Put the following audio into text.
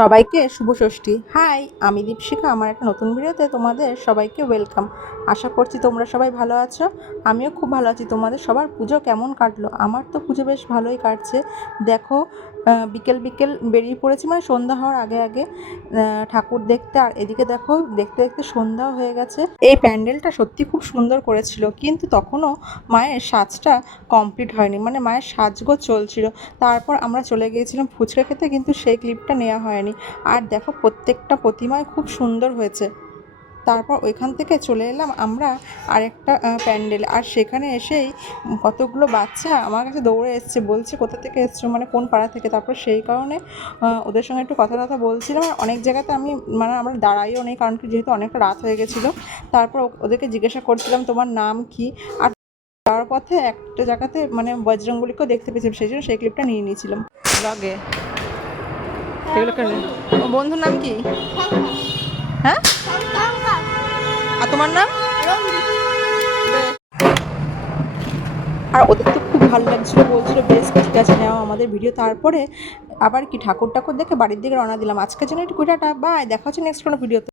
সবাইকে শুভ ষষ্ঠী। হাই, আমি দীপশিখা। আমার একটা নতুন ভিডিওতে তোমাদের সবাইকে ওয়েলকাম। আশা করছি তোমরা সবাই ভালো আছো। আমিও খুব ভালো আছি। তোমাদের সবার পুজো কেমন কাটলো? আমার তো পুজো বেশ ভালোই কাটছে। দেখো, বিকেল বিকেল বেরিয়ে পড়েছি, মানে সন্ধ্যা হওয়ার আগে আগে ঠাকুর দেখতে। আর এদিকে দেখো, দেখতে দেখতে সন্ধ্যাও হয়ে গেছে। এই প্যান্ডেলটা সত্যি খুব সুন্দর করেছিল, কিন্তু তখনও মায়ের সাজটা কমপ্লিট হয়নি, মানে মায়ের সাজগোজ চলছিল। তারপর আমরা চলে গিয়েছিলাম ফুচকা খেতে, কিন্তু সেই ক্লিপটা নেওয়া হয়নি। আর দেখো, প্রত্যেকটা প্রতিমাই খুব সুন্দর হয়েছে। তারপর ওইখান থেকে চলে এলাম আমরা আরেকটা প্যান্ডেল। আর সেখানে এসেই কতগুলো বাচ্চা আমার কাছে দৌড়ে এসছে, বলছে কোথা থেকে এসছো, মানে কোন পাড়া থেকে। তারপর সেই কারণে ওদের সঙ্গে একটু কথা বলছিলাম। আর অনেক জায়গাতে মানে আমরা দাঁড়াইও নেই, কারণ কি, যেহেতু অনেকটা রাত হয়ে গেছিলো। তারপর ওদেরকে জিজ্ঞাসা করছিলাম তোমার নাম কি। আর যাওয়ার পথে একটা জায়গাতে মানে বজরংবলীকেও দেখতে পেয়েছিলাম, সেই জন্য সেই ক্লিপটা নিয়ে নিয়েছিলাম ব্লগে। এগুলো কেন? ও বন্ধুর নাম কি? হ্যাঁ, আর তোমার নাম? আর ওদের তো খুব ভালো লাগছিলো, বলছিলো বেশ ঠিক আছে, নেওয়া আমাদের ভিডিও। তারপরে আবার কি ঠাকুর দেখে বাড়ির দিকে রওনা দিলাম। আজকের জন্য একটু টাটা, বাই। দেখা হচ্ছে নেক্সট কোনো ভিডিওতে।